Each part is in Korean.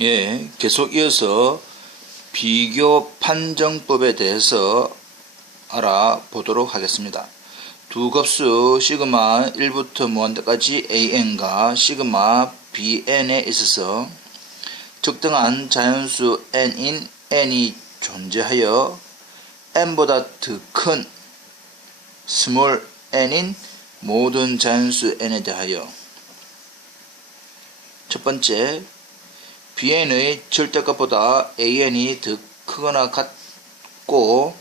예, 계속 이어서 비교 판정법에 대해서 알아보도록 하겠습니다. 두 급수 시그마 1부터 무한대까지 an과 시그마 bn에 있어서 특정한 자연수 n인 n이 존재하여 n보다 더 큰 small n인 모든 자연수 n에 대하여 첫 번째, bn의 절대값보다 an이 더 크거나 같고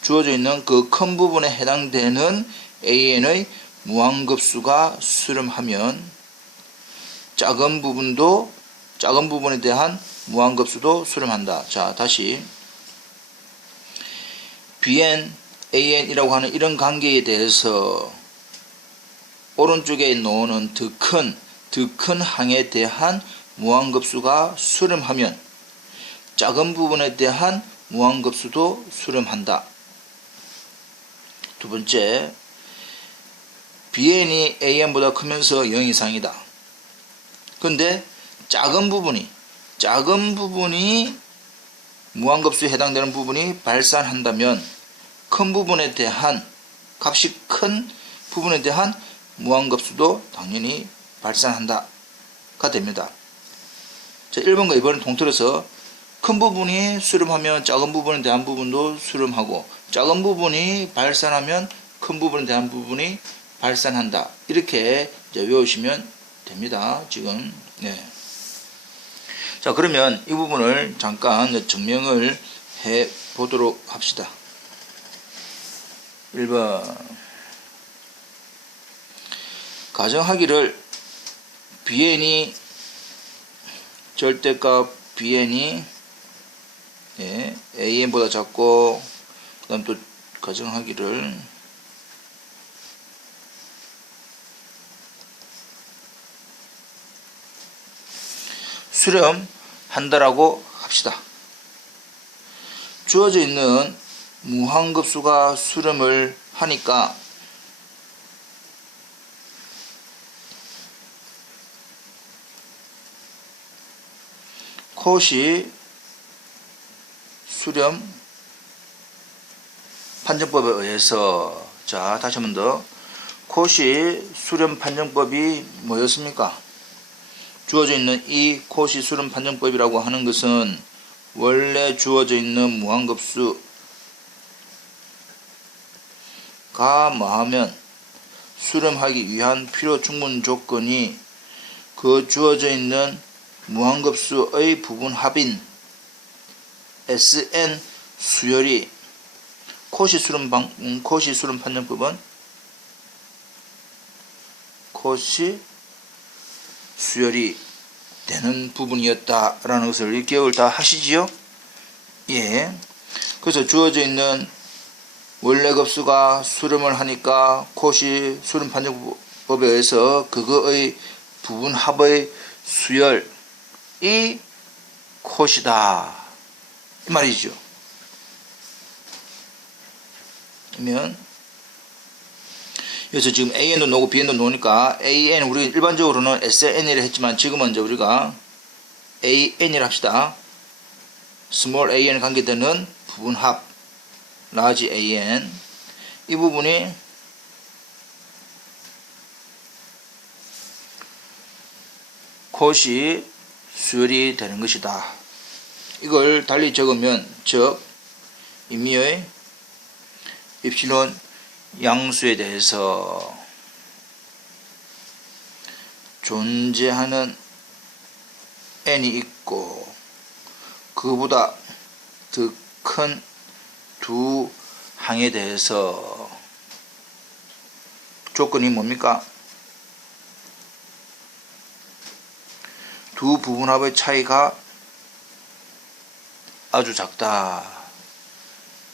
주어져 있는 그 큰 부분에 해당되는 an의 무한급수가 수렴하면 작은 부분에 대한 무한급수도 수렴한다. 자, 다시 bn, an이라고 하는 이런 관계에 대해서 오른쪽에 놓는 더 큰 항에 대한 무한급수가 수렴하면 작은 부분에 대한 무한급수도 수렴한다. 두 번째, bn이 an보다 크면서 0 이상이다. 근데 작은 부분이 무한급수에 해당되는 부분이 발산한다면 큰 부분에 대한 값이 큰 부분에 대한 무한급수도 당연히 발산한다가 됩니다. 자, 1번과 2번을 통틀어서 큰 부분이 수렴하면 작은 부분에 대한 부분도 수렴하고 작은 부분이 발산하면 큰 부분에 대한 부분이 발산한다. 이렇게 이제 외우시면 됩니다. 지금. 네. 자, 그러면 이 부분을 잠깐 증명을 해 보도록 합시다. 1번. 가정하기를 bn이 절대값 bn이 an보다 작고 그 다음 또 가정하기를 수렴한다라고 합시다. 주어져 있는 무한급수가 수렴을 하니까 코시 수렴 판정법에 의해서, 자, 다시 한 번 더, 코시 수렴 판정법이 뭐였습니까? 주어져 있는 이 코시 수렴 판정법이라고 하는 것은 원래 주어져 있는 무한급수가 뭐하면 수렴하기 위한 필요 충분 조건이 그 주어져 있는 무한급수의 부분합인 Sn 수열이 코시 수렴 판정법은 코시 수열이 되는 부분이었다라는 것을 기억을 다 하시지요? 예. 그래서 주어져 있는 원래 급수가 수렴을 하니까 코시 수렴 판정법에 의해서 그거의 부분합의 수열이 코시다 이 말이죠. 그러면 여기서 지금 an도 나오고 bn도 나오니까 an, 우리 일반적으로는 sn이라 했지만 지금은 이제 우리가 an이라 합시다. small an 관계되는 부분합 large an, 이 부분이 코시 수열이 되는 것이다. 이걸 달리 적으면, 즉 임의의 입실론 양수에 대해서 존재하는 n이 있고 그보다 더 큰 두 항에 대해서 조건이 뭡니까? 두 부분합의 차이가 아주 작다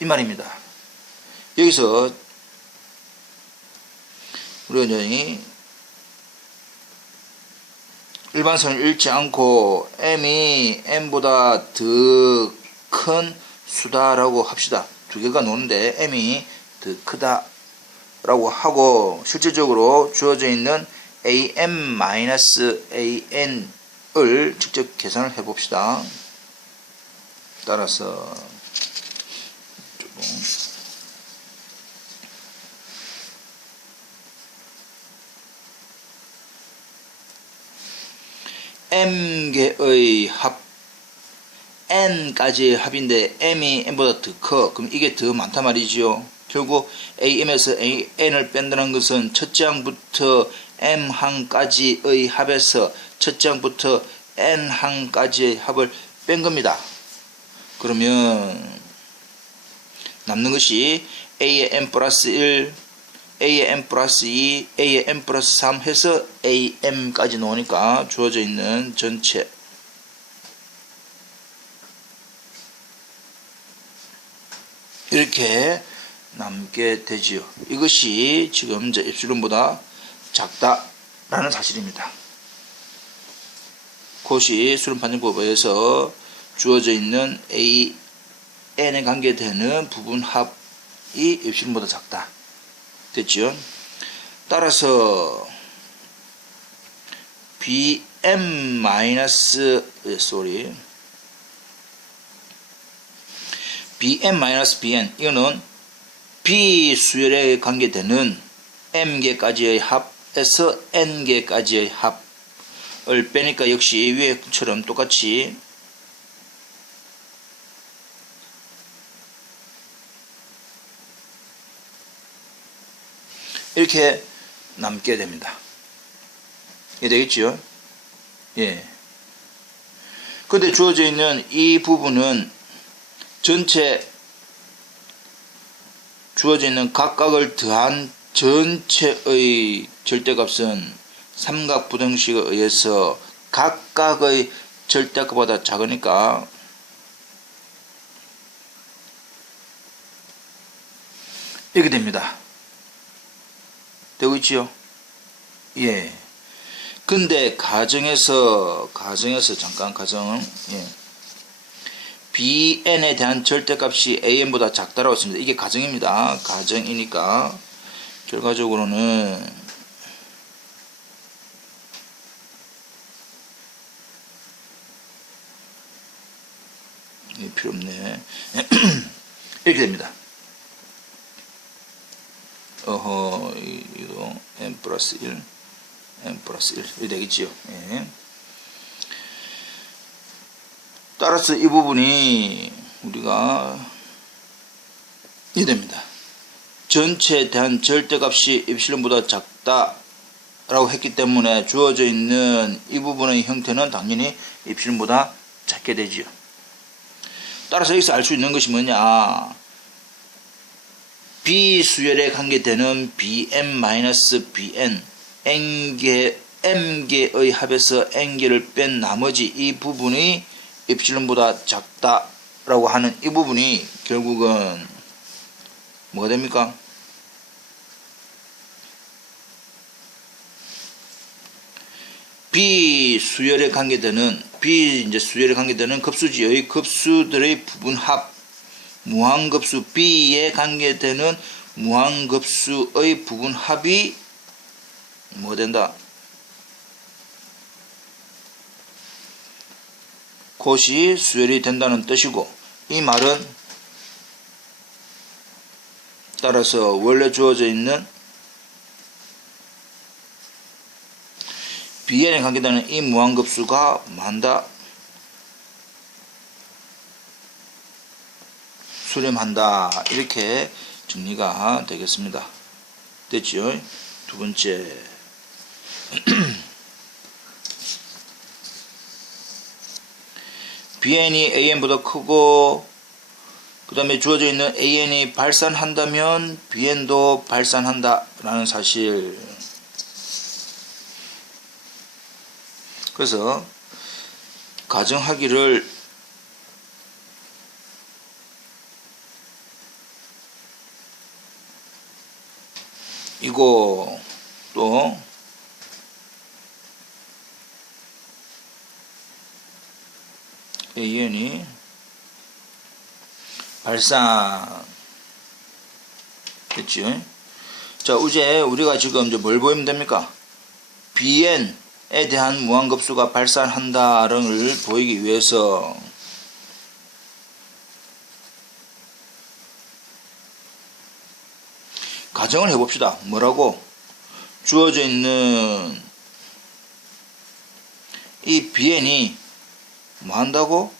이 말입니다. 여기서 우리가 이제 일반선을 잃지 않고 m이 n보다 더 큰 수다라고 합시다. 두 개가 노는데 m이 더 크다라고 하고 실질적으로 주어져 있는 am-an 을 직접 계산을 해 봅시다. 따라서 m개의 합 n까지의 합인데 m이 n보다 더 커. 그럼 이게 더 많단 말이지요. 결국 am에서 n을 뺀다는 것은 첫째 항부터 m 항까지의 합에서 첫째 항부터 n 항까지의 합을 뺀 겁니다. 그러면 남는 것이 a의 n 플러스 1, a의 n 플러스 2, a의 n 플러스 3 해서 am까지 나오니까 주어져 있는 전체 이렇게 남게 되지요. 이것이 지금 이제 엡실론보다 작다라는 사실입니다. 그것이 수렴 판정법에서 주어져 있는 n에 관계되는 부분 합이 엡실론보다 작다. 됐죠? 따라서 bm bn 이거는 b수열에 관계되는 m개까지의 합에서 n개까지의 합을 빼니까 역시 위에처럼 똑같이 이렇게 남게 됩니다. 이해 되겠죠? 예. 근데 주어져 있는 이 부분은 전체 주어져 있는 각각을 더한 전체의 절대값은 삼각부등식에 의해서 각각의 절대값보다 작으니까 이렇게 됩니다. 되고 있지요? 예. 근데 가정에서 잠깐 가정 예. bn에 대한 절대값이 am보다 작다라고 했습니다. 이게 가정입니다. 가정이니까 결과적으로는 이게 필요 없네. 이렇게 됩니다. 이거 n 플러스 1 이렇게 되겠지요. 예. 따라서 이 부분이 우리가 이됩니다. 전체에 대한 절대값이 엡실론보다 작다라고 했기 때문에 주어져 있는 이 부분의 형태는 당연히 엡실론보다 작게 되지요. 따라서 여기서 알 수 있는 것이 뭐냐? b수열에 관계되는 bm-bn m개의 합에서 n개를 뺀 나머지 이 부분이 엡실론보다 작다라고 하는 이 부분이 결국은 뭐가 됩니까? b수열에 관계되는 급수지의 급수들의 부분합 무한급수 b에 관계되는 무한급수의 부분합이 뭐 된다? 그것이 수열이 된다는 뜻이고, 이 말은 따라서 원래 주어져 있는 bn에 관계되는 이 무한급수가 만다 수렴한다. 이렇게 정리가 되겠습니다. 됐죠? 두 번째 bn이 an보다 크고 그 다음에 주어져 있는 an이 발산한다면 bn도 발산한다 라는 사실. 그래서 가정하기를 이거 또 an이 발산 됐죠? 자, 이제 우리가 지금 이제 뭘 보이면 됩니까? bn 대한 무한급수가 발산한다를 보이기 위해서 가정을 해봅시다. 뭐라고? 주어져 있는 이 BN이 뭐 한다고?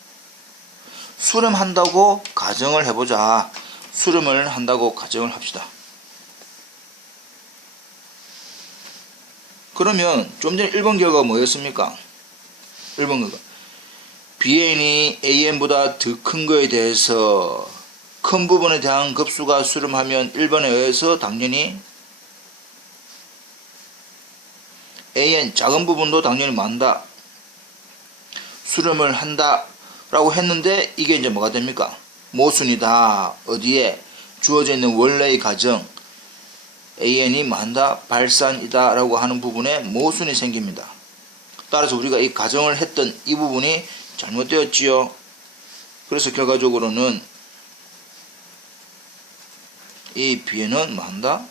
수렴한다고 가정을 해보자. 수렴을 한다고 가정을 합시다. 그러면 좀 전에 1번 결과가 뭐였습니까? 1번 결과 BN이 AN보다 더 큰 거에 대해서 큰 부분에 대한 급수가 수렴하면 1번에 의해서 당연히 AN 작은 부분도 당연히 만다. 수렴을 한다 라고 했는데 이게 이제 뭐가 됩니까? 모순이다. 어디에? 주어져 있는 원래의 가정 AN이 만다 발산이다 라고 하는 부분에 모순이 생깁니다. 따라서 우리가 이 가정을 했던 이 부분이 잘못되었지요. 그래서 결과적으로는 이 BN은 뭐한다?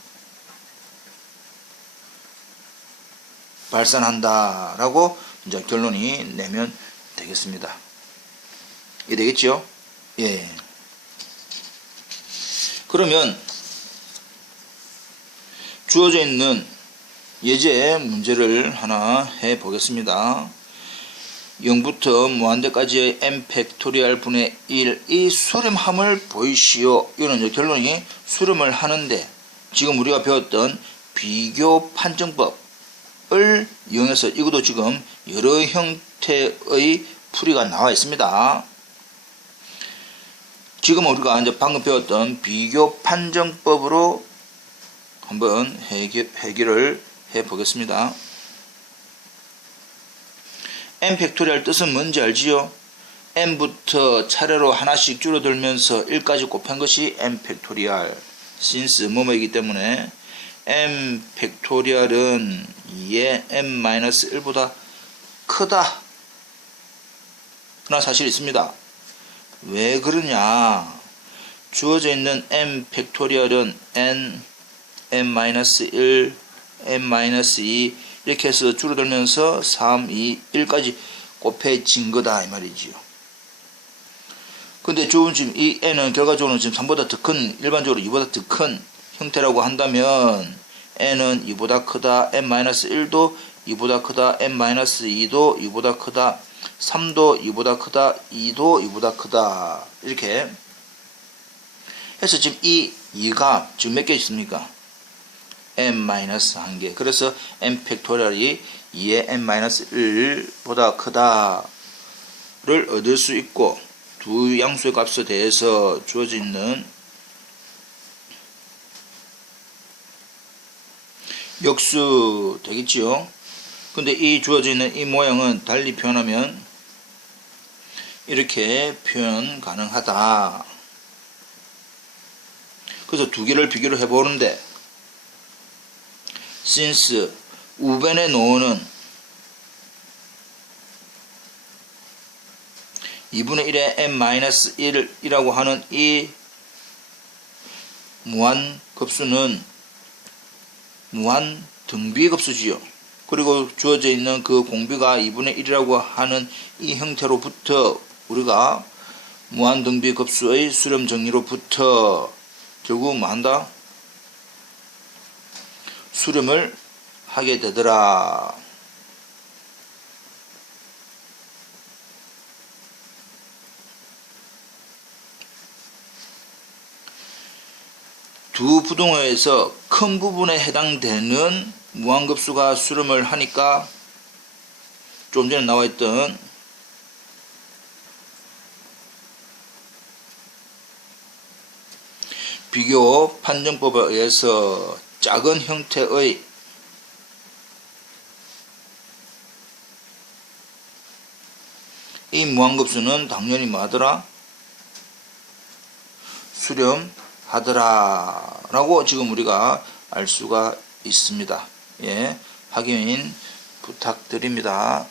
발산한다 라고 이제 결론이 내면 되겠습니다. 이해 되겠죠? 예. 그러면 주어져 있는 예제 문제를 하나 해 보겠습니다. 0부터 무한대까지의 n 팩토리얼 분의 1 이 수렴함을 보이시오. 이런 이제 결론이 수렴을 하는데 지금 우리가 배웠던 비교 판정법을 이용해서 이것도 지금 여러 형태의 풀이가 나와 있습니다. 지금 우리가 이제 방금 배웠던 비교 판정법으로 한번 해결을 해 보겠습니다. n 팩토리얼 뜻은 뭔지 알지요? n부터 차례로 하나씩 줄어들면서 1까지 곱한 것이 n 팩토리얼. since 뭐뭐이기 때문에 n 팩토리얼은 2의 n-1보다 크다. 그러나 사실 있습니다. 왜 그러냐? 주어져 있는 n 팩토리얼은 n, n-1, n-2 이렇게 해서 줄어들면서 3, 2, 1까지 곱해진 거다 이 말이지요. 근데 지금 이 n은 결과적으로 지금 3보다 더 큰, 일반적으로 2보다 더 큰 형태라고 한다면 n은 2보다 크다, n-1도 2보다 크다, n-2도 2보다 크다, 3도 2보다 크다, 2도 2보다 크다. 이렇게 해서 지금 이 2가 지금 몇 개 있습니까? n-1개. 그래서 n 팩토리얼이 2의 n-1보다 크다를 얻을 수 있고 두 양수의 값에 대해서 주어져 있는 역수 되겠지요. 근데 이 주어져 있는 이 모양은 달리 표현하면 이렇게 표현 가능하다. 그래서 두 개를 비교를 해보는데 since 우변에 놓는 2분의 1의 n-1이라고 하는 이 무한급수는 무한 등비급수지요. 그리고 주어져 있는 그 공비가 2분의 1이라고 하는 이 형태로부터 우리가 무한등비급수의 수렴 정리로부터 결국 뭐 한다? 수렴을 하게 되더라. 두 부동호에서 큰 부분에 해당되는 무한급수가 수렴을 하니까 좀 전에 나와있던 비교 판정법에 의해서 작은 형태의 이 무한급수는 당연히 뭐하더라? 수렴하더라 라고 지금 우리가 알 수가 있습니다. 예, 확인 부탁드립니다.